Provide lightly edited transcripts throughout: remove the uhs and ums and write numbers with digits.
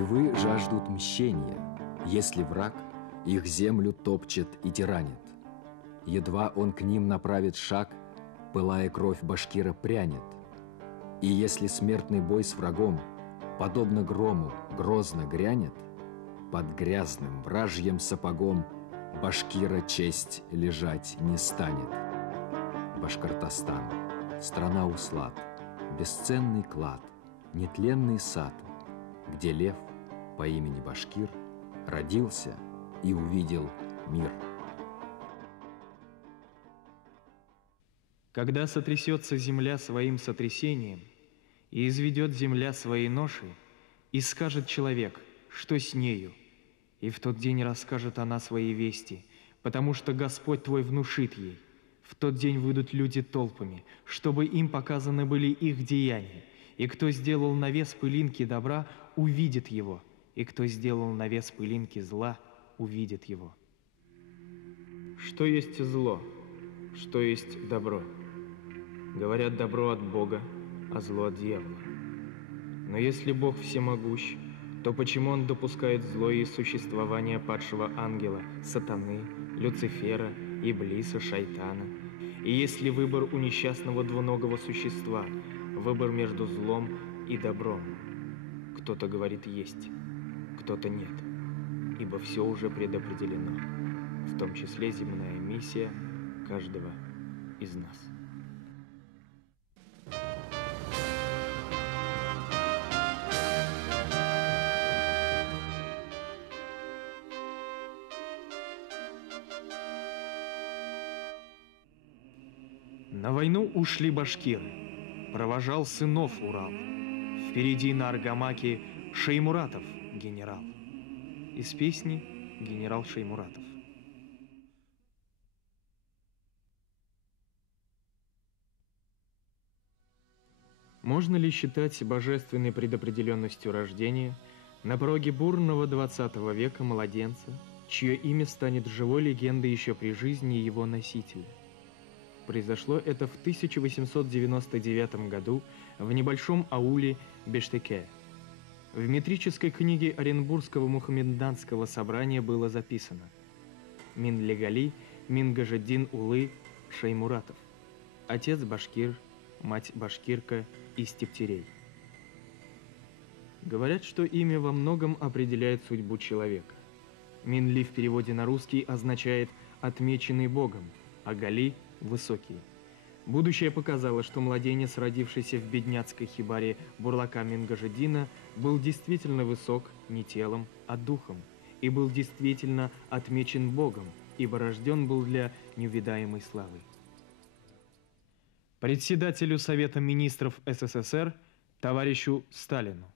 Львы жаждут мщения, если враг их землю топчет и тиранит. Едва он к ним направит шаг, пылая кровь башкира прянет. И если смертный бой с врагом, подобно грому, грозно грянет, под грязным вражьим сапогом башкира честь лежать не станет. Башкортостан, страна услад, бесценный клад, нетленный сад, где лев по имени Башкир родился и увидел мир. Когда сотрясется земля своим сотрясением, и изведет земля свои ноши, и скажет человек, что с нею, и в тот день расскажет она свои вести, потому что Господь твой внушит ей. В тот день выйдут люди толпами, чтобы им показаны были их деяния, и кто сделал навес пылинки добра, увидит его, и кто сделал навес пылинки зла, увидит его. Что есть зло? Что есть добро? Говорят, добро от Бога, а зло от дьявола. Но если Бог всемогущ, то почему Он допускает зло и существование падшего ангела, сатаны, Люцифера, Иблиса, шайтана? И есть ли выбор у несчастного двуногого существа, выбор между злом и добром? Кто-то говорит есть, кто-то нет, ибо все уже предопределено, в том числе земная миссия каждого из нас. На войну ушли башкиры, провожал сынов Урал. Впереди на аргамаке Шеймуратов, генерал. Из песни «Генерал Шеймуратов». Можно ли считать божественной предопределенностью рождения на пороге бурного 20 века младенца, чье имя станет живой легендой еще при жизни его носителя? Произошло это в 1899 году в небольшом ауле Бештеке. В метрической книге Оренбургского мухаммеданского собрания было записано: Минлегали Мингажеддин Улы Шеймуратов. Отец башкир, мать башкирка из Тептерей. Говорят, что имя во многом определяет судьбу человека. Минли в переводе на русский означает «отмеченный Богом», а Гали – «высокий». Будущее показало, что младенец, родившийся в бедняцкой хибаре бурлака Мингажеддина, был действительно высок не телом, а духом, и был действительно отмечен Богом, ибо рожден был для неувидаемой славы. Председателю Совета министров СССР товарищу Сталину.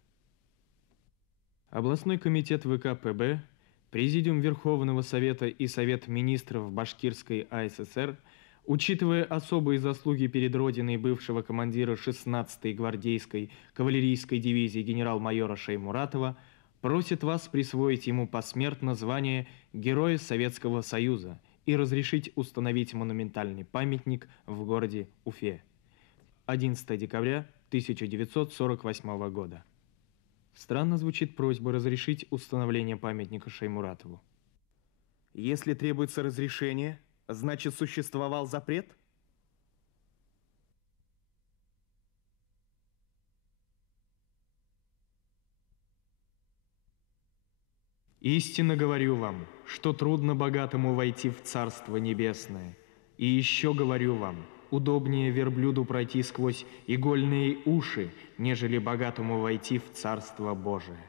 Областной комитет ВКПБ, Президиум Верховного Совета и Совет министров Башкирской АССР, учитывая особые заслуги перед Родиной бывшего командира 16-й гвардейской кавалерийской дивизии генерал-майора Шеймуратова, просит вас присвоить ему посмертно звание Героя Советского Союза и разрешить установить монументальный памятник в городе Уфе. 11 декабря 1948 года. Странно звучит просьба разрешить установление памятника Шеймуратову. Если требуется разрешение, значит, существовал запрет? Истинно говорю вам, что трудно богатому войти в Царство Небесное. И еще говорю вам, удобнее верблюду пройти сквозь игольные уши, нежели богатому войти в Царство Божие.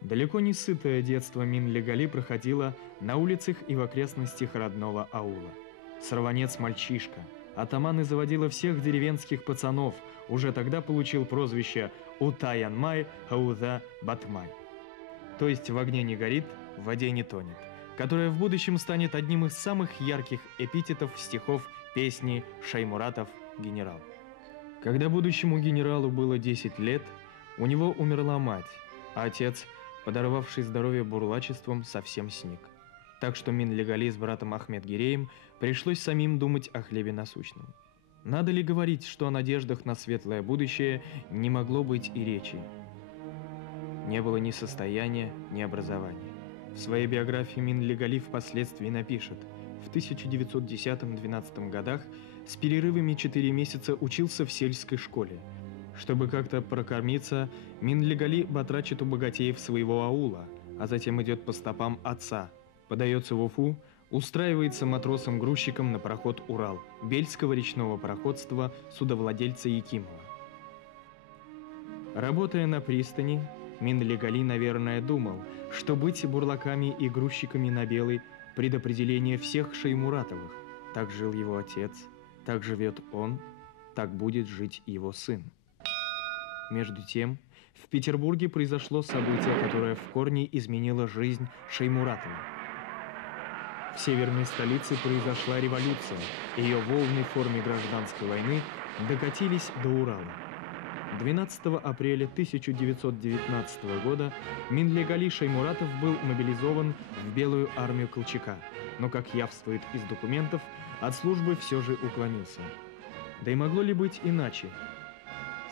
Далеко не сытое детство Минлегали проходило на улицах и в окрестностях родного аула. Сорванец-мальчишка, атаман и заводила всех деревенских пацанов, уже тогда получил прозвище Утаянмай Хауза Батмай. То есть в огне не горит, в воде не тонет, которое в будущем станет одним из самых ярких эпитетов стихов песни «Шеймуратов, генерал». Когда будущему генералу было 10 лет, у него умерла мать, а отец, подорвавший здоровье бурлачеством, совсем сник. Так что Минлегали с братом Ахмед Гиреем пришлось самим думать о хлебе насущном. Надо ли говорить, что о надеждах на светлое будущее не могло быть и речи? Не было ни состояния, ни образования. В своей биографии Минлегали впоследствии напишет: в 1910-12 годах с перерывами 4 месяца учился в сельской школе. Чтобы как-то прокормиться, Минлегали батрачит у богатеев своего аула, а затем идет по стопам отца, подается в Уфу, устраивается матросом-грузчиком на пароход «Урал» Бельского речного пароходства судовладельца Якимова. Работая на пристани, Минлегали, наверное, думал, что быть бурлаками и грузчиками на Белой – предопределение всех Шаймуратовых. Так жил его отец, так живет он, так будет жить его сын. Между тем, в Петербурге произошло событие, которое в корне изменило жизнь Шаймуратова. В северной столице произошла революция, ее волны в форме гражданской войны докатились до Урала. 12 апреля 1919 года Минлегали Шаймуратов был мобилизован в Белую армию Колчака, но, как явствует из документов, от службы все же уклонился. Да и могло ли быть иначе?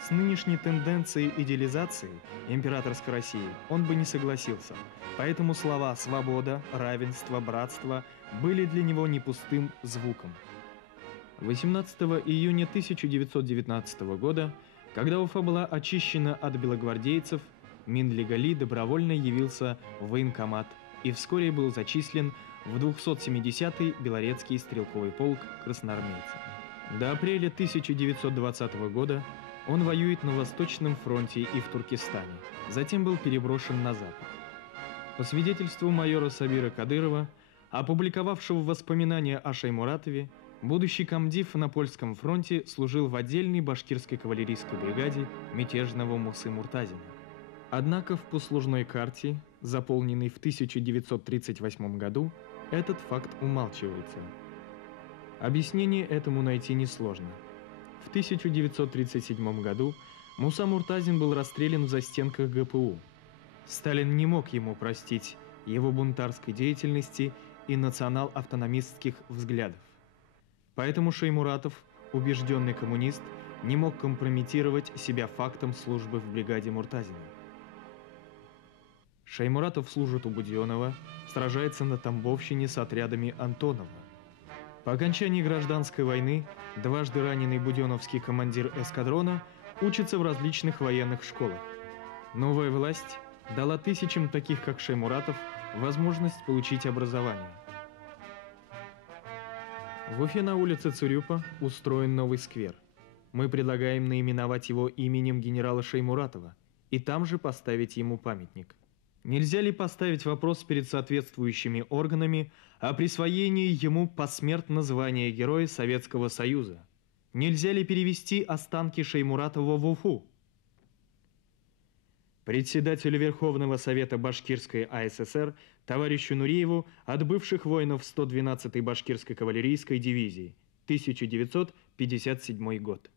С нынешней тенденцией идеализации императорской России он бы не согласился, поэтому слова «свобода», «равенство», «братство» были для него не пустым звуком. 18 июня 1919 года, когда Уфа была очищена от белогвардейцев, Минлегали добровольно явился в военкомат и вскоре был зачислен в 270-й Белорецкий стрелковый полк красноармейцев. До апреля 1920 года он воюет на Восточном фронте и в Туркестане, затем был переброшен на Запад. По свидетельству майора Сабира Кадырова, опубликовавшего воспоминания о Шаймуратове, будущий комдив на Польском фронте служил в отдельной башкирской кавалерийской бригаде мятежного Мусы Муртазина. Однако в послужной карте, заполненной в 1938 году, этот факт умалчивается. Объяснение этому найти несложно. В 1937 году Муса Муртазин был расстрелян в застенках ГПУ. Сталин не мог ему простить его бунтарской деятельности и национал-автономистских взглядов. Поэтому Шаймуратов, убежденный коммунист, не мог компрометировать себя фактом службы в бригаде Муртазина. Шаймуратов служит у Буденова, сражается на Тамбовщине с отрядами Антонова. По окончании гражданской войны дважды раненый буденовский командир эскадрона учится в различных военных школах. Новая власть дала тысячам таких, как Шаймуратов, возможность получить образование. В Уфе на улице Цурюпа устроен новый сквер. Мы предлагаем наименовать его именем генерала Шаймуратова и там же поставить ему памятник. Нельзя ли поставить вопрос перед соответствующими органами о присвоении ему посмертно звания Героя Советского Союза? Нельзя ли перевести останки Шаймуратова в Уфу? Председателю Верховного Совета Башкирской АССР товарищу Нуриеву от бывших воинов 112-й Башкирской кавалерийской дивизии, 1957 год.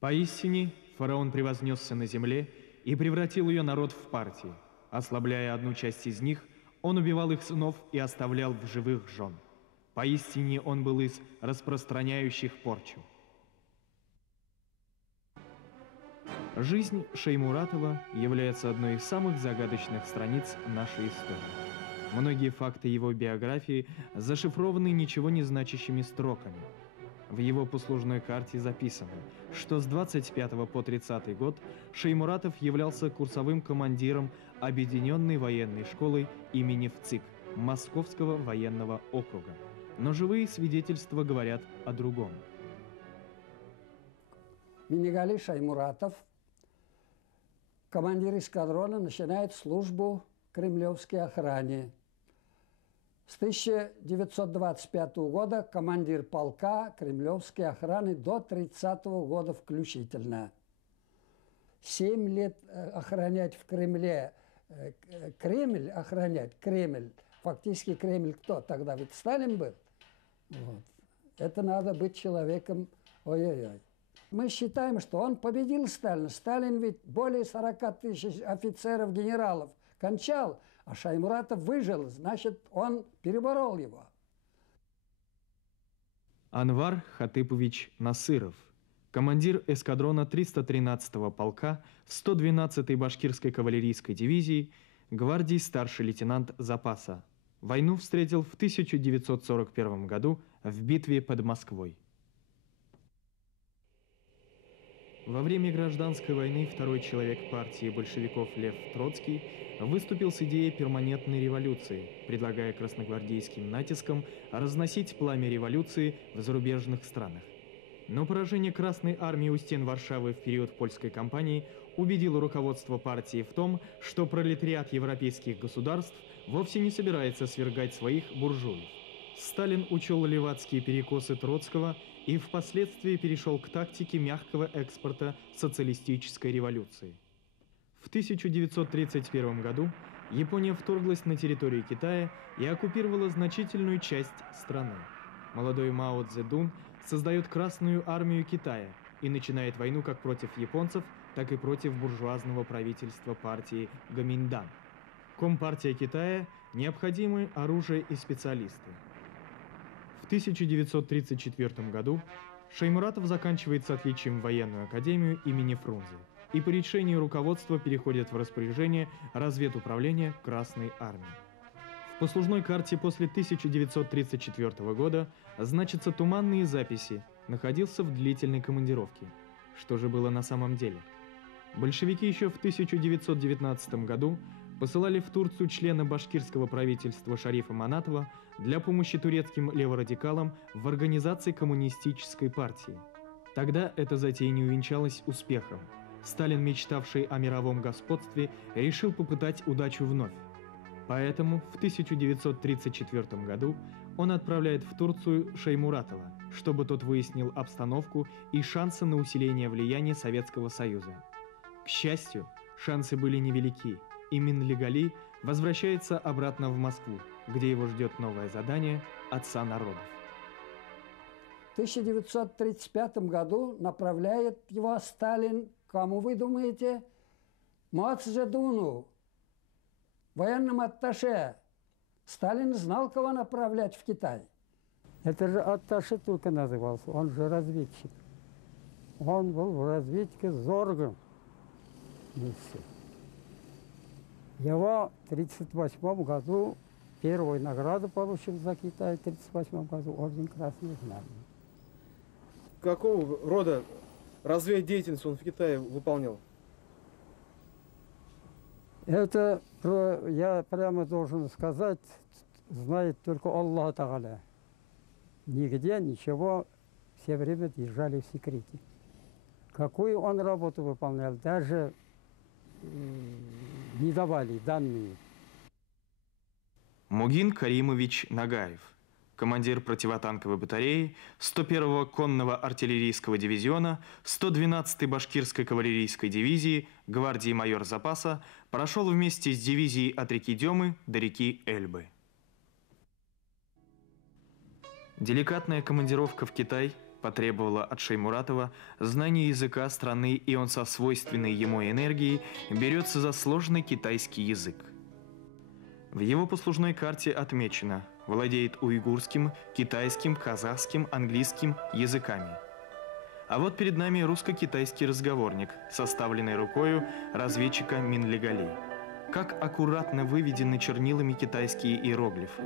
Поистине, фараон превознесся на земле и превратил ее народ в партии. Ослабляя одну часть из них, он убивал их сынов и оставлял в живых жен. Поистине он был из распространяющих порчу. Жизнь Шаймуратова является одной из самых загадочных страниц нашей истории. Многие факты его биографии зашифрованы ничего не значащими строками. В его послужной карте записано, что с 25 по 30 год Шаймуратов являлся курсовым командиром Объединенной военной школы имени ВЦИК Московского военного округа. Но живые свидетельства говорят о другом. Минлегали Шаймуратов, командир эскадрона, начинает службу в кремлевской охране. С 1925 года командир полка кремлевской охраны до 30 года включительно. 7 лет охранять в Кремле, Кремль охранять, Кремль, фактически Кремль кто тогда? Ведь Сталин был. Вот. Это надо быть человеком, ой-ой-ой. Мы считаем, что он победил Сталина. Сталин ведь более 40 тысяч офицеров, генералов кончал, а Шаймуратов выжил, значит, он переборол его. Анвар Хатыпович Насыров, командир эскадрона 313-го полка 112-й башкирской кавалерийской дивизии, гвардии старший лейтенант запаса. Войну встретил в 1941 году в битве под Москвой. Во время гражданской войны второй человек партии большевиков Лев Троцкий выступил с идеей перманентной революции, предлагая красногвардейским натиском разносить пламя революции в зарубежных странах. Но поражение Красной армии у стен Варшавы в период польской кампании убедило руководство партии в том, что пролетариат европейских государств вовсе не собирается свергать своих буржуев. Сталин учел левацкие перекосы Троцкого и впоследствии перешел к тактике мягкого экспорта социалистической революции. В 1931 году Япония вторглась на территорию Китая и оккупировала значительную часть страны. Молодой Мао Цзэдун создает Красную армию Китая и начинает войну как против японцев, так и против буржуазного правительства партии Гоминдан. Компартия Китая – необходимы оружие и специалисты. В 1934 году Шаймуратов заканчивает с отличием военную академию имени Фрунзе и по решению руководства переходит в распоряжение разведуправления Красной армии. В послужной карте после 1934 года значатся туманные записи «Находился в длительной командировке». Что же было на самом деле? Большевики еще в 1919 году посылали в Турцию члена башкирского правительства Шарифа Манатова для помощи турецким леворадикалам в организации коммунистической партии. Тогда эта затея не увенчалась успехом. Сталин, мечтавший о мировом господстве, решил попытать удачу вновь. Поэтому в 1934 году он отправляет в Турцию Шаймуратова, чтобы тот выяснил обстановку и шансы на усиление влияния Советского Союза. К счастью, шансы были невелики, и Минлегали возвращается обратно в Москву, где его ждет новое задание отца народов. В 1935 году направляет его Сталин, кому вы думаете? Мао Цзэдуну, военным атташе. Сталин знал, кого направлять в Китай. Это же атташе только назывался, он же разведчик. Он был в разведке зоргом. Его в 1938 году первую награду получил за Китай, в 1938 году орден Красного Знамени. Какого рода разведдеятельность он в Китае выполнял? Это, я прямо должен сказать, знает только Аллах Тааля. Нигде ничего все время держали в секрете. Какую он работу выполнял, даже не давали данные. Мугин Каримович Нагаев, командир противотанковой батареи 101-го конного артиллерийского дивизиона 112-й башкирской кавалерийской дивизии гвардии майор запаса, прошел вместе с дивизией от реки Демы до реки Эльбы. Деликатная командировка в Китай потребовала от Шаймуратова знания языка страны, и он со свойственной ему энергией берется за сложный китайский язык. В его послужной карте отмечено: владеет уйгурским, китайским, казахским, английским языками. А вот перед нами русско-китайский разговорник, составленный рукою разведчика Минлегали. Как аккуратно выведены чернилами китайские иероглифы.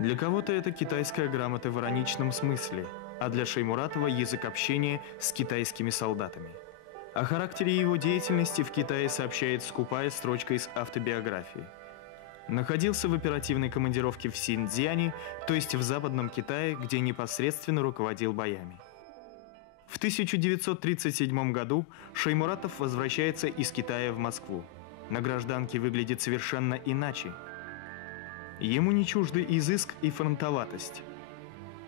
Для кого-то это китайская грамота в ироничном смысле, а для Шаймуратова язык общения с китайскими солдатами. О характере его деятельности в Китае сообщает скупая строчка из автобиографии. Находился в оперативной командировке в Синьцзяне, то есть в Западном Китае, где непосредственно руководил боями. В 1937 году Шаймуратов возвращается из Китая в Москву. На гражданке выглядит совершенно иначе. Ему не чужды изыск и фронтоватость.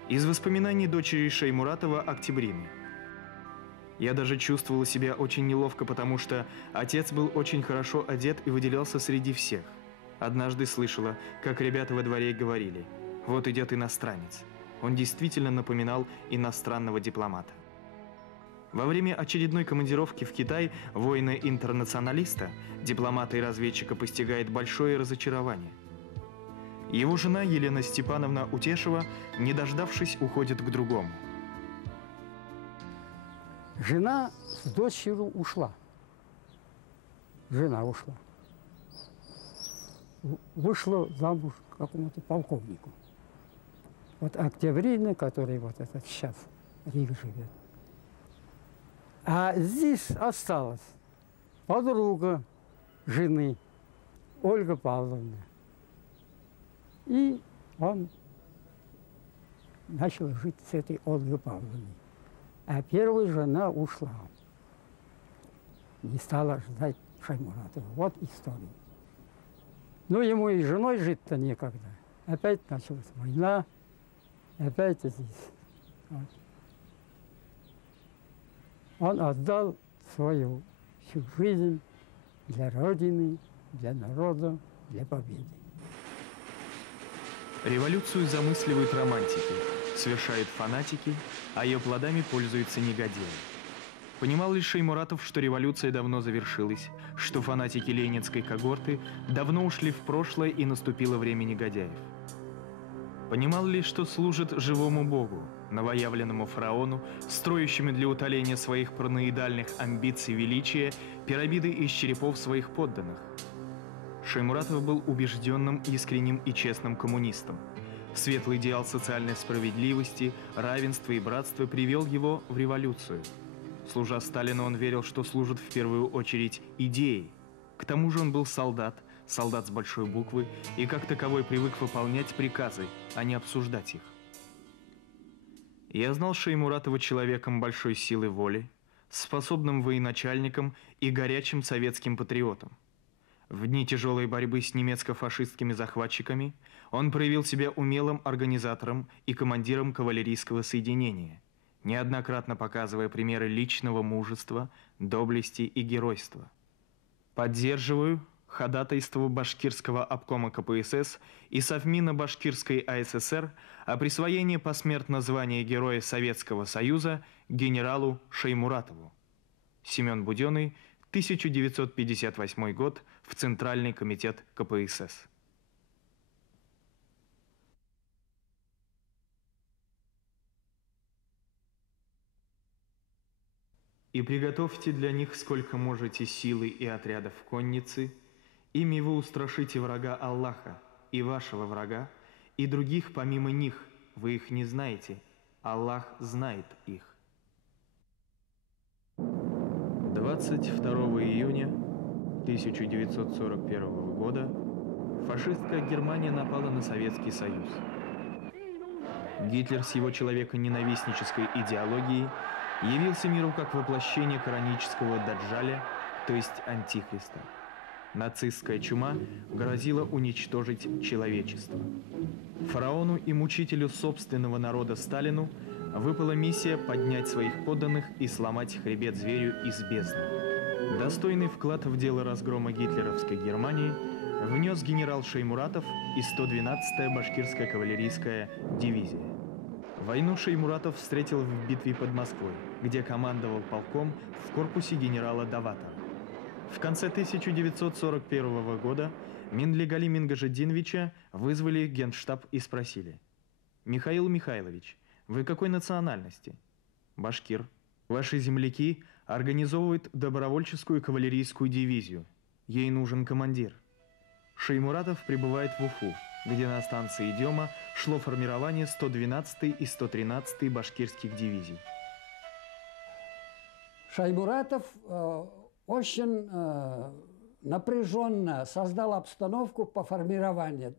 Из воспоминаний дочери Шаймуратова Октябрины. Я даже чувствовала себя очень неловко, потому что отец был очень хорошо одет и выделялся среди всех. Однажды слышала, как ребята во дворе говорили: «Вот идет иностранец». Он действительно напоминал иностранного дипломата. Во время очередной командировки в Китай воина-интернационалиста, дипломата и разведчика постигает большое разочарование. Его жена Елена Степановна Утешева, не дождавшись, уходит к другому. Жена с дочерью ушла. Жена ушла. Вышла замуж какому-то полковнику. Вот Октябрина, который вот этот сейчас Рига живет. А здесь осталась подруга жены Ольга Павловна. И он начал жить с этой Ольгой Павловной. А первая жена ушла. Не стала ждать Шаймуратова. Вот история. Ну, ему и с женой жить-то некогда. Опять началась война. Опять здесь. Вот. Он отдал свою всю жизнь для Родины, для народа, для победы. Революцию замысливают романтики, совершают фанатики, а ее плодами пользуются негодяи. Понимал ли Шаймуратов, что революция давно завершилась, что фанатики ленинской когорты давно ушли в прошлое и наступило время негодяев? Понимал ли, что служит живому богу, новоявленному фараону, строящему для утоления своих параноидальных амбиций величия пирамиды из черепов своих подданных? Шаймуратов был убежденным, искренним и честным коммунистом. Светлый идеал социальной справедливости, равенства и братства привел его в революцию. Служа Сталину, он верил, что служит в первую очередь идеей. К тому же он был солдат с большой буквы, и как таковой привык выполнять приказы, а не обсуждать их. Я знал Шаймуратова человеком большой силы воли, способным военачальником и горячим советским патриотом. В дни тяжелой борьбы с немецко-фашистскими захватчиками он проявил себя умелым организатором и командиром кавалерийского соединения, неоднократно показывая примеры личного мужества, доблести и геройства. Поддерживаю ходатайство Башкирского обкома КПСС и Совмина Башкирской АССР о присвоении посмертно звания Героя Советского Союза генералу Шаймуратову. Семен Буденный, 1958 год, в Центральный комитет КПСС. И приготовьте для них сколько можете силы и отрядов конницы, ими вы устрашите врага Аллаха и вашего врага, и других помимо них, вы их не знаете, Аллах знает их. 22 июня 1941 года фашистская Германия напала на Советский Союз. Гитлер с его человеконенавистнической идеологией явился миру как воплощение коранического даджаля, то есть антихриста. Нацистская чума грозила уничтожить человечество. Фараону и мучителю собственного народа Сталину выпала миссия поднять своих подданных и сломать хребет зверю из бездны. Достойный вклад в дело разгрома гитлеровской Германии внес генерал Шаймуратов и 112-я башкирская кавалерийская дивизия. Войну Шаймуратов встретил в битве под Москвой, где командовал полком в корпусе генерала Даватова. В конце 1941 года Минлегали Мингажетдиновича вызвали в Генштаб и спросили: «Михаил Михайлович, вы какой национальности?» «Башкир. Ваши земляки организовывают добровольческую кавалерийскую дивизию. Ей нужен командир». Шаймуратов прибывает в Уфу, где на станции Дема шло формирование 112-й и 113-й башкирских дивизий. Шаймуратов очень напряженно создал обстановку по формированию.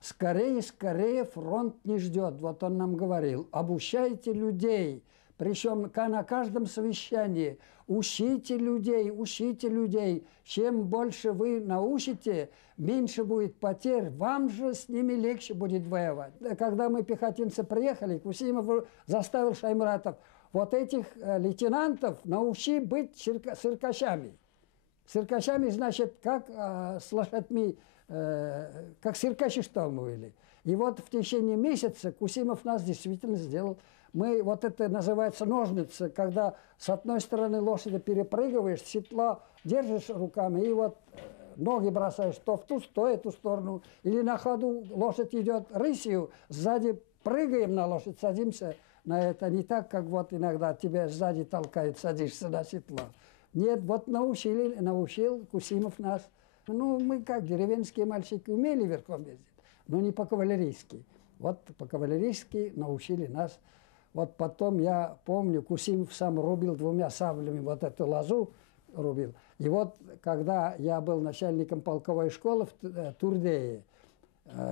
Скорее фронт не ждет. Вот он нам говорил: обучайте людей. Причем на каждом совещании учите людей. Чем больше вы научите, меньше будет потерь, вам же с ними легче будет воевать. Когда мы, пехотинцы, приехали, Кусимов заставил Шаймуратов: вот этих лейтенантов научи быть циркачами. Циркачами, значит, как с лошадьми, как циркачи, что мы были. И вот в течение месяца Кусимов нас действительно сделал Мы, вот это называется ножницы, когда с одной стороны лошади перепрыгиваешь, седло держишь руками и вот ноги бросаешь то в ту, то эту сторону. Или на ходу лошадь идет рысью, сзади прыгаем на лошадь, садимся на это. Не так, как вот иногда тебя сзади толкает, садишься на седло. Нет, вот научил Кусимов нас. Ну, мы как деревенские мальчики умели верхом ездить, но не по-кавалерийски. Вот по-кавалерийски научили нас. Вот потом я помню, Кусимов сам рубил двумя саблями вот эту лозу, рубил. И вот, когда я был начальником полковой школы в Турдее,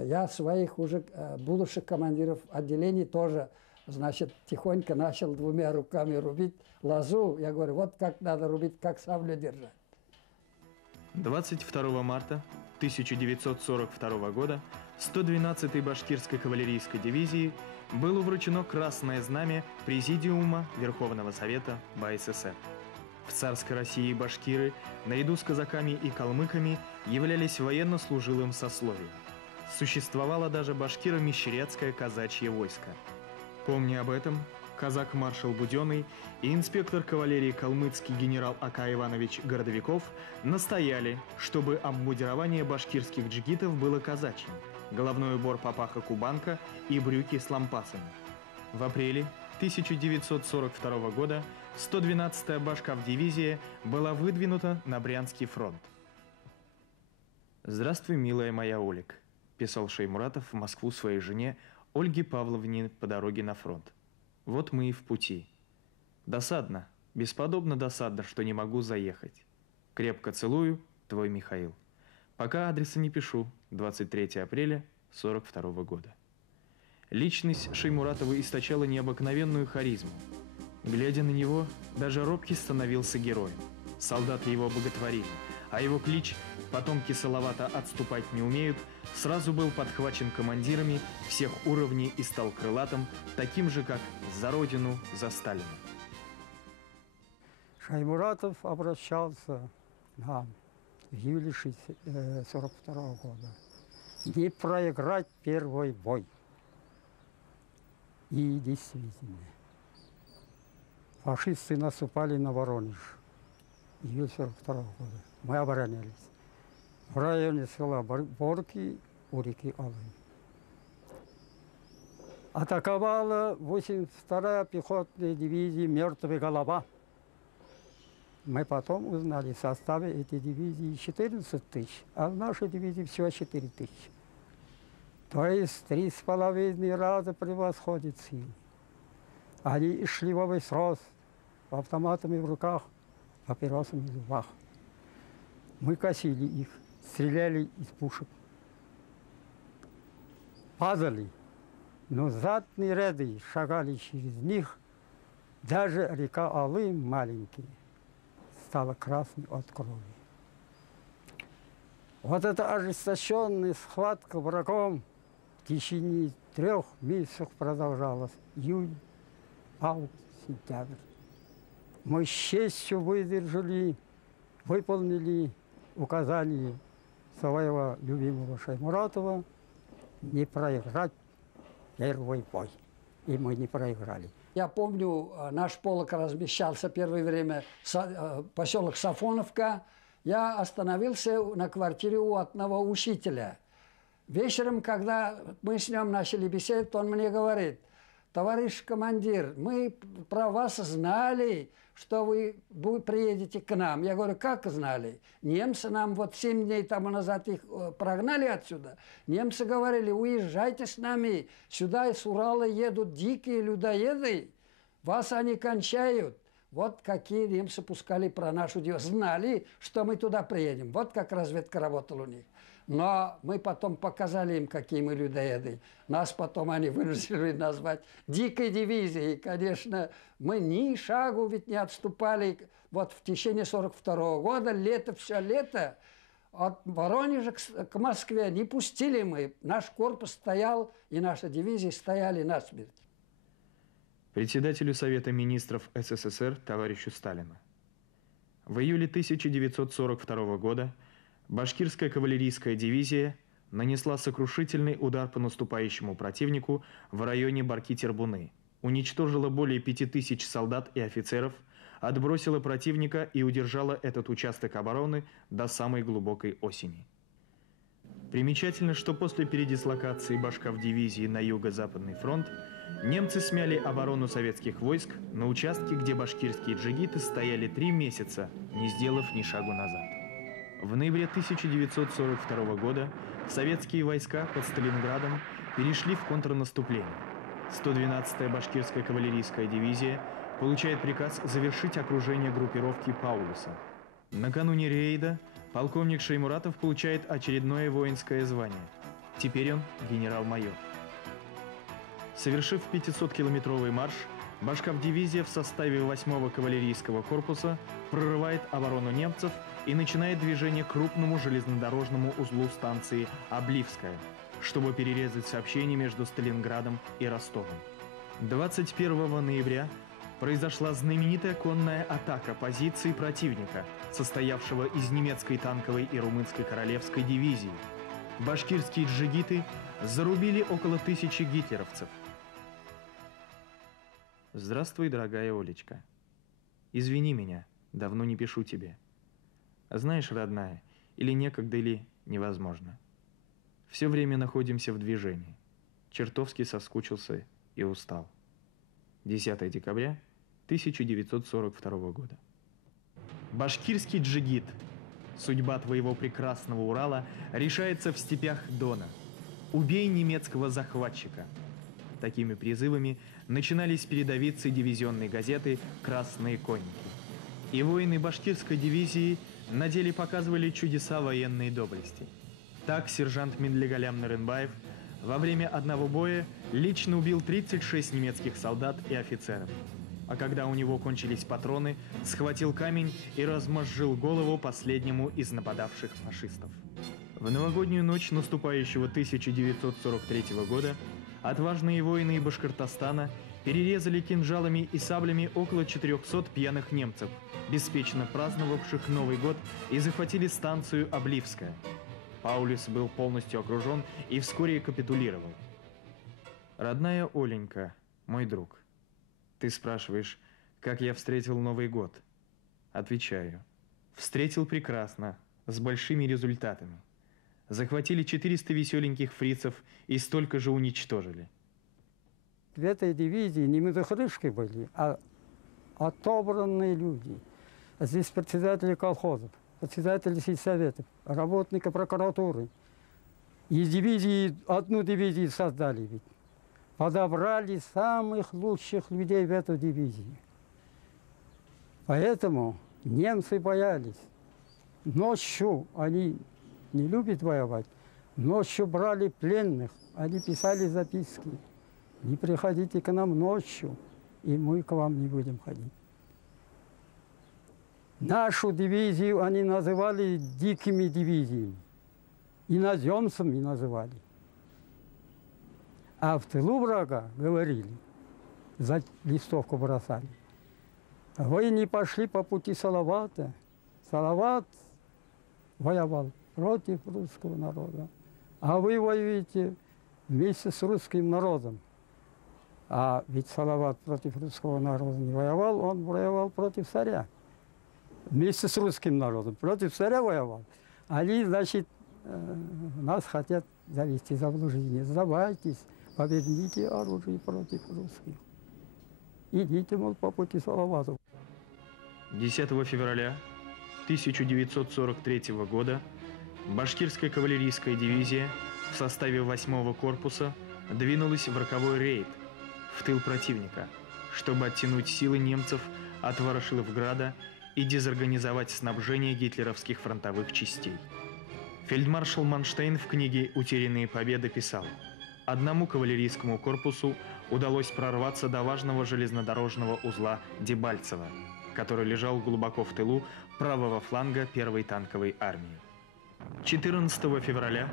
я своих уже будущих командиров отделений тоже, значит, тихонько начал двумя руками рубить лозу. Я говорю, вот как надо рубить, как саблю держать. 22 марта 1942 года 112-й башкирской кавалерийской дивизии было вручено Красное Знамя Президиума Верховного Совета БАССР. В царской России башкиры, наряду с казаками и калмыками, являлись военнослужилым сословием. Существовало даже башкиро-мещерецкое казачье войско. Помня об этом, казак-маршал Буденный и инспектор кавалерии калмыцкий генерал Ака Иванович Городовиков настояли, чтобы обмундирование башкирских джигитов было казачьим, головной убор папаха кубанка и брюки с лампасами. В апреле 1942 года 112-я башкав-дивизия была выдвинута на Брянский фронт. «Здравствуй, милая моя Олег», – писал Шаймуратов в Москву своей жене Ольге Павловне по дороге на фронт. «Вот мы и в пути. Досадно, бесподобно досадно, что не могу заехать. Крепко целую, твой Михаил. Пока адреса не пишу. 23 апреля 1942 года». Личность Шаймуратова источала необыкновенную харизму. Глядя на него, даже робкий становился героем. Солдаты его боготворили, а его клич «Потомки Салавата отступать не умеют» сразу был подхвачен командирами всех уровней и стал крылатым, таким же, как «За Родину, за Сталина». Шаймуратов обращался к нам в июле 1942 года. Не проиграть первый бой. И действительно, фашисты наступали на Воронеж. Июль 1942 года. Мы оборонялись. В районе села Борки у реки Алым. Атаковала 82-я пехотная дивизия «Мертвая голова». Мы потом узнали, в составе этой дивизии 14 тысяч, а в нашей дивизии всего 4 тысячи. То есть 3,5 раза превосходит силы. Они шли во весь рост, с автоматами в руках, папиросами в зубах. Мы косили их, стреляли из пушек. Падали, но задние ряды шагали через них. Даже река Алым маленькая стала красной от крови. Вот эта ожесточенная схватка врагом в течение 3 месяцев продолжалась. Июнь, август, сентябрь. Мы с честью выдержали, выполнили указания своего любимого Шаймуратова не проиграть первый бой. И мы не проиграли. Я помню, наш полк размещался первое время поселок Сафоновка. Я остановился на квартире у одного учителя. Вечером, когда мы с ним начали беседовать, он мне говорит: товарищ командир, мы про вас знали, что вы приедете к нам. Я говорю, как знали? Немцы нам вот 7 дней тому назад их прогнали отсюда. Немцы говорили, уезжайте с нами, сюда из Урала едут дикие людоеды, вас они кончают. Вот какие немцы пускали про нашу девушку. Знали, что мы туда приедем. Вот как разведка работала у них. Но мы потом показали им, какие мы людоеды. Нас потом они вынуждены назвать дикой дивизией. Конечно, мы ни шагу ведь не отступали. Вот в течение 1942 года, лето, все лето, от Воронежа к Москве не пустили мы. Наш корпус стоял, и наша дивизия стояли насмерть. Председателю Совета министров СССР товарищу Сталину. В июле 1942 года башкирская кавалерийская дивизия нанесла сокрушительный удар по наступающему противнику в районе Барки-Тербуны, уничтожила более 5000 солдат и офицеров, отбросила противника и удержала этот участок обороны до самой глубокой осени. Примечательно, что после передислокации башков дивизии на Юго-Западный фронт немцы смяли оборону советских войск на участке, где башкирские джигиты стояли 3 месяца, не сделав ни шагу назад. В ноябре 1942 года советские войска под Сталинградом перешли в контрнаступление. 112-я башкирская кавалерийская дивизия получает приказ завершить окружение группировки Паулюса. Накануне рейда полковник Шеймуратов получает очередное воинское звание. Теперь он генерал-майор. Совершив 500-километровый марш, башков-дивизия в составе 8-го кавалерийского корпуса прорывает оборону немцев и начинает движение к крупному железнодорожному узлу станции Обливская, чтобы перерезать сообщение между Сталинградом и Ростовом. 21 ноября произошла знаменитая конная атака позиций противника, состоявшего из немецкой танковой и румынской королевской дивизии. Башкирские джигиты зарубили около 1000 гитлеровцев. Здравствуй, дорогая Олечка. Извини меня, давно не пишу тебе. Знаешь, родная, или некогда, или невозможно. Все время находимся в движении. Чертовски соскучился и устал. 10 декабря 1942 года. Башкирский джигит. Судьба твоего прекрасного Урала решается в степях Дона. Убей немецкого захватчика. Такими призывами начинались передовицы дивизионной газеты «Красные конники». И воины башкирской дивизии на деле показывали чудеса военной доблести. Так сержант Мендлегалям Нарынбаев во время одного боя лично убил 36 немецких солдат и офицеров. А когда у него кончились патроны, схватил камень и размозжил голову последнему из нападавших фашистов. В новогоднюю ночь наступающего 1943 года отважные воины Башкортостана перерезали кинжалами и саблями около 400 пьяных немцев, беспечно праздновавших Новый год, и захватили станцию Обливская. Паулюс был полностью окружен и вскоре капитулировал. Родная Оленька, мой друг, ты спрашиваешь, как я встретил Новый год? Отвечаю, встретил прекрасно, с большими результатами. Захватили 400 веселеньких фрицев и столько же уничтожили. В этой дивизии не медохрышки были, а отобранные люди. Здесь председатели колхозов, председатели сельсоветов, работники прокуратуры. Из дивизии, одну дивизию создали ведь. Подобрали самых лучших людей в эту дивизию. Поэтому немцы боялись. Ночью они не любят воевать. Ночью брали пленных, они писали записки. Не приходите к нам ночью, и мы к вам не будем ходить. Нашу дивизию они называли дикими дивизиями. Иноземцами называли. А в тылу врага говорили, за листовку бросали. Вы не пошли по пути Салавата. Салават воевал против русского народа. А вы воюете вместе с русским народом. А ведь Салават против русского народа не воевал, он воевал против царя. Вместе с русским народом. Против царя воевал. Они, значит, нас хотят завести в заблуждение. Сдавайтесь, поверните оружие против русских. Идите, мол, по пути Салавату. 10 февраля 1943 года башкирская кавалерийская дивизия в составе 8-го корпуса двинулась в роковой рейд в тыл противника, чтобы оттянуть силы немцев от Ворошиловграда и дезорганизовать снабжение гитлеровских фронтовых частей. Фельдмаршал Манштейн в книге «Утерянные победы» писал: одному кавалерийскому корпусу удалось прорваться до важного железнодорожного узла Дебальцево, который лежал глубоко в тылу правого фланга первой танковой армии. 14 февраля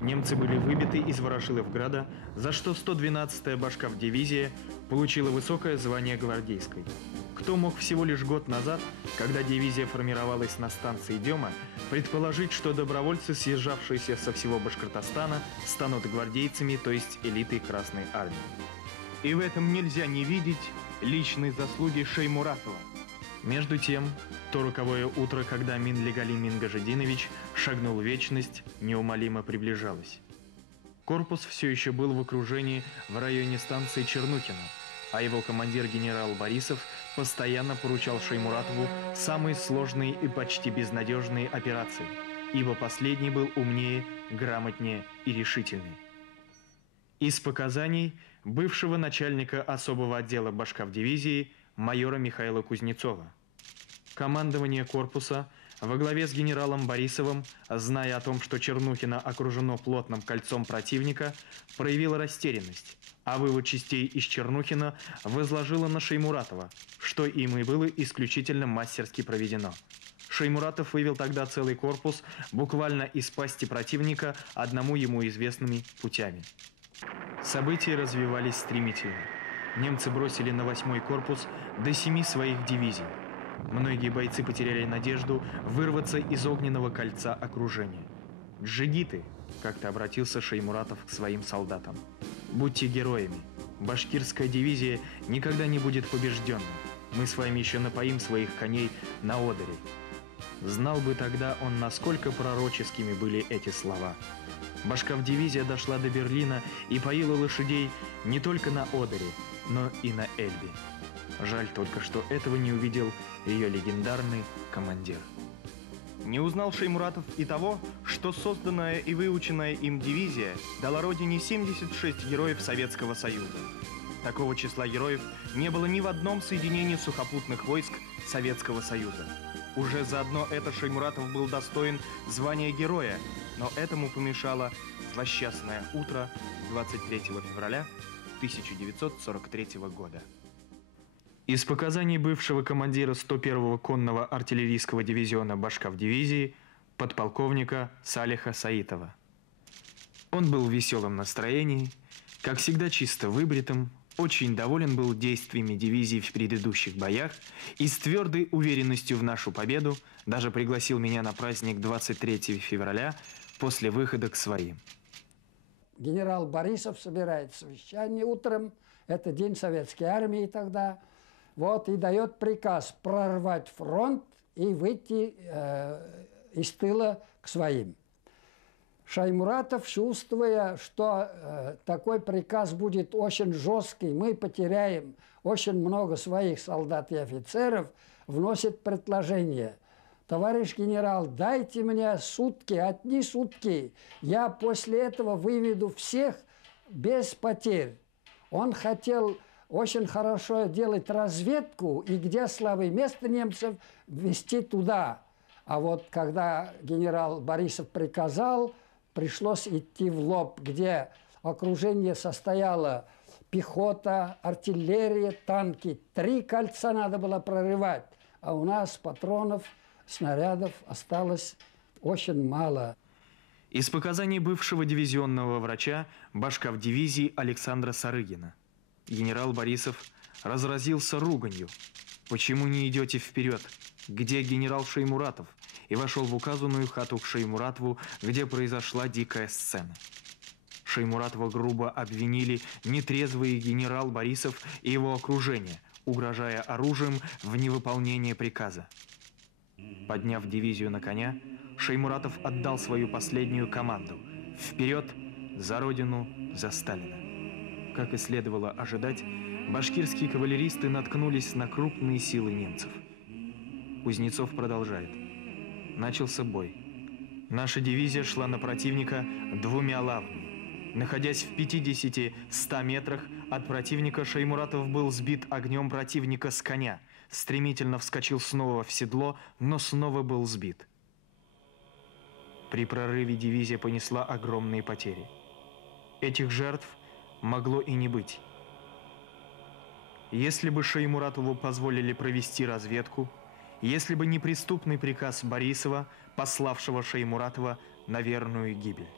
немцы были выбиты из Ворошиловграда, за что 112-я башков-дивизия получила высокое звание гвардейской. Кто мог всего лишь год назад, когда дивизия формировалась на станции Дема, предположить, что добровольцы, съезжавшиеся со всего Башкортостана, станут гвардейцами, то есть элитой Красной армии. И в этом нельзя не видеть личной заслуги Шеймуратова. Между тем, то роковое утро, когда Минлегали Мингажидинович шагнул в вечность, неумолимо приближалось. Корпус все еще был в окружении в районе станции Чернухино, а его командир генерал Борисов постоянно поручал Шеймуратову самые сложные и почти безнадежные операции, ибо последний был умнее, грамотнее и решительнее. Из показаний бывшего начальника особого отдела Башкавдивизии майора Михаила Кузнецова. Командование корпуса во главе с генералом Борисовым, зная о том, что Чернухино окружено плотным кольцом противника, проявило растерянность, а вывод частей из Чернухина возложило на Шеймуратова, что им и было исключительно мастерски проведено. Шеймуратов вывел тогда целый корпус буквально из пасти противника одному ему известными путями. События развивались стремительно. Немцы бросили на 8-й корпус до 7 своих дивизий. Многие бойцы потеряли надежду вырваться из огненного кольца окружения. «Джигиты», — как-то обратился Шеймуратов к своим солдатам, — «будьте героями. Башкирская дивизия никогда не будет побежденной. Мы с вами еще напоим своих коней на одере». Знал бы тогда он, насколько пророческими были эти слова. Башкавдивизия дошла до Берлина и поила лошадей не только на одере, но и на Эльбе. Жаль только, что этого не увидел ее легендарный командир. Не узнал Шеймуратов и того, что созданная и выученная им дивизия дала родине 76 героев Советского Союза. Такого числа героев не было ни в одном соединении сухопутных войск Советского Союза. Уже заодно это Шеймуратов был достоин звания героя, но этому помешало злосчастное утро 23 февраля 1943 года. Из показаний бывшего командира 101-го конного артиллерийского дивизиона Башкавдивизии подполковника Салиха Саитова. Он был в веселом настроении, как всегда чисто выбритым, очень доволен был действиями дивизии в предыдущих боях и с твердой уверенностью в нашу победу даже пригласил меня на праздник 23 февраля после выхода к своим. Генерал Борисов собирает совещание утром, это день советской армии тогда, вот, и дает приказ прорвать фронт и выйти из тыла к своим. Шеймуратов, чувствуя, что такой приказ будет очень жесткий, мы потеряем очень много своих солдат и офицеров, вносит предложение. Товарищ генерал, дайте мне сутки, одни сутки, я после этого выведу всех без потерь. Он хотел очень хорошо делать разведку и где слабое место немцев ввести туда. А вот когда генерал Борисов приказал, пришлось идти в лоб, где окружение состояло пехота, артиллерия, танки. 3 кольца надо было прорывать, а у нас патронов, снарядов осталось очень мало. Из показаний бывшего дивизионного врача Башкавдивизии Александра Сарыгина. Генерал Борисов разразился руганью. «Почему не идете вперед? Где генерал Шеймуратов?» И вошел в указанную хату к Шеймуратову, где произошла дикая сцена. Шеймуратова грубо обвинили нетрезвый генерал Борисов и его окружение, угрожая оружием в невыполнении приказа. Подняв дивизию на коня, Шеймуратов отдал свою последнюю команду – вперед, за родину, за Сталина. Как и следовало ожидать, башкирские кавалеристы наткнулись на крупные силы немцев. Кузнецов продолжает. Начался бой. Наша дивизия шла на противника 2 лавами. Находясь в 50-100 метрах от противника, Шеймуратов был сбит огнем противника с коня, стремительно вскочил снова в седло, но снова был сбит. При прорыве дивизия понесла огромные потери. Этих жертв могло и не быть. Если бы Шеймуратову позволили провести разведку, если бы не преступный приказ Борисова, пославшего Шеймуратова на верную гибель.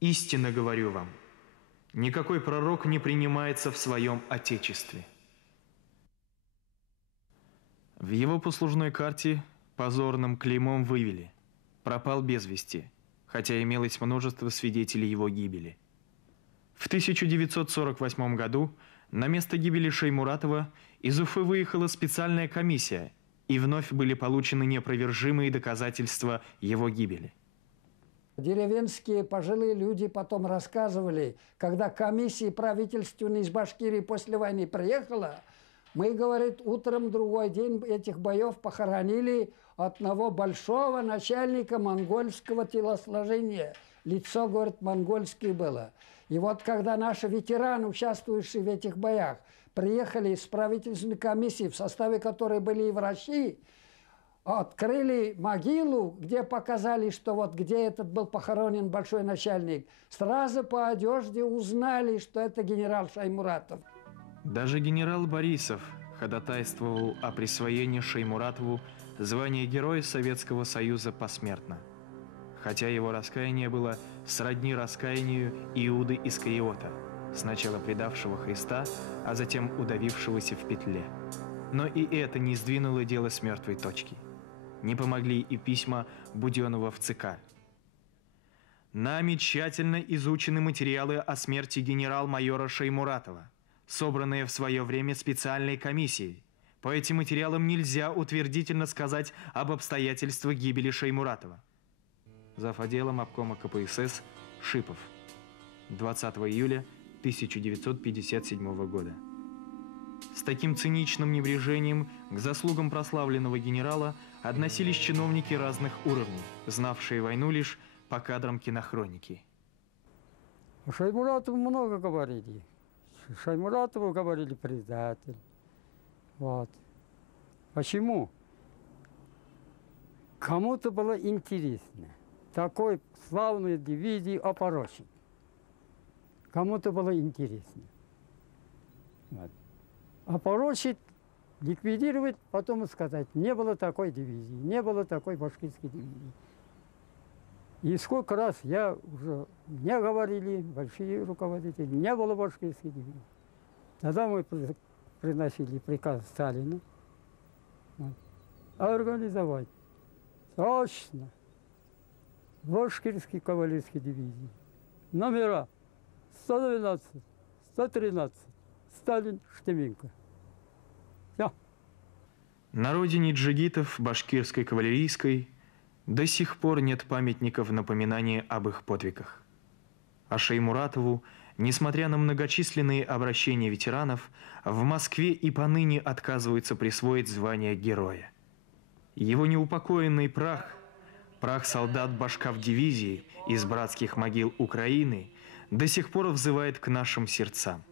Истинно говорю вам, никакой пророк не принимается в своем отечестве. В его послужной карте позорным клеймом вывели: пропал без вести. хотя имелось множество свидетелей его гибели. В 1948 году на место гибели Шаймуратова из Уфы выехала специальная комиссия, и вновь были получены неопровержимые доказательства его гибели. Деревенские пожилые люди потом рассказывали, когда комиссия правительственная из Башкирии после войны приехала, мы, говорит, утром другой день этих боев похоронили одного большого начальника монгольского телосложения. Лицо, говорит, монгольское было. И вот когда наши ветераны, участвующие в этих боях, приехали из правительственной комиссии, в составе которой были и врачи, открыли могилу, где показали, что вот где этот был похоронен большой начальник, сразу по одежде узнали, что это генерал Шаймуратов. Даже генерал Борисов ходатайствовал о присвоении Шаймуратову звания Героя Советского Союза посмертно, хотя его раскаяние было сродни раскаянию Иуды Искариота, сначала предавшего Христа, а затем удавившегося в петле. Но и это не сдвинуло дело с мертвой точки. Не помогли и письма Буденова в ЦК. Нами тщательно изучены материалы о смерти генерал-майора Шаймуратова, собранные в свое время специальной комиссией. По этим материалам нельзя утвердительно сказать об обстоятельствах гибели Шаймуратова. Зав. Отделом обкома КПСС Шипов. 20 июля 1957 года. С таким циничным небрежением к заслугам прославленного генерала относились чиновники разных уровней, знавшие войну лишь по кадрам кинохроники. О Шаймуратову много говорили. Шаймуратову говорили предатель. Вот. Почему? Кому-то было интересно. Такой славной дивизии опорочить. Кому-то было интересно. Вот. Опорочить, ликвидировать, потом сказать, не было такой дивизии, не было такой башкирской дивизии. И сколько раз я уже, мне говорили, большие руководители, не было башкирской дивизии. Тогда мы приносили приказ Сталину, вот, организовать точно башкирские кавалерийские дивизии. Номера 112, 113, Сталин, Штеменко. Все. На родине джигитов башкирской кавалерийской до сих пор нет памятников напоминания об их подвигах. А Шаймуратову, несмотря на многочисленные обращения ветеранов, в Москве и поныне отказываются присвоить звание героя. Его неупокоенный прах, прах солдат башкав-дивизии из братских могил Украины, до сих пор взывает к нашим сердцам.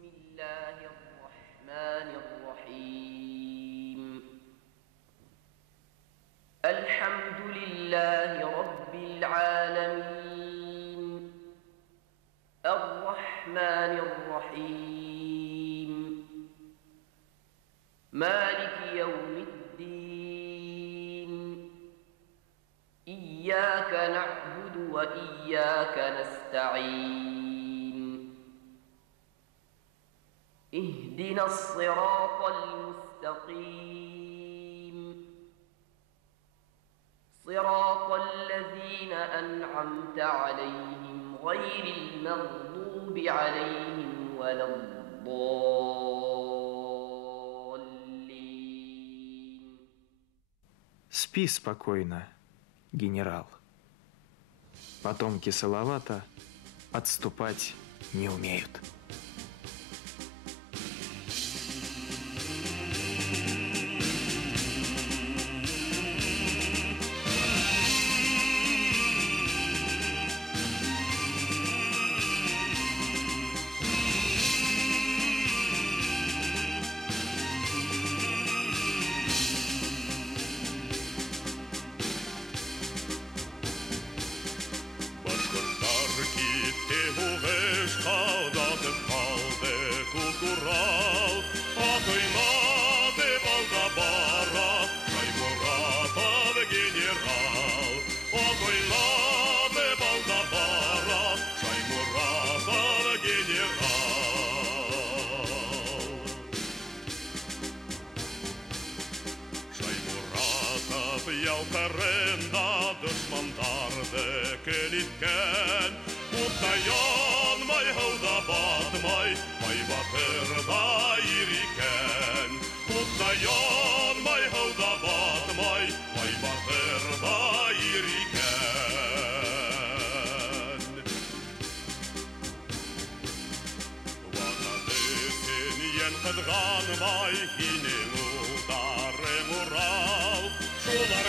مالك يوم الدين إياك نعبد وإياك نستعين اهدنا الصراط المستقيم صراط الذين أنعمت عليهم غير المغضوب عليهم ولا الضالين. Спи спокойно, генерал. Потомки Салавата отступать не умеют. Яукарена душмандарде келит икән. Утаянмай, һыуҙа батмай, май батырҙа ир икән. Утаянмай, һыуҙа батмай, май батырҙа ир икән. Ватан өсөн йән ҡыҙғанмай, һинең улдарың Урал. Шулар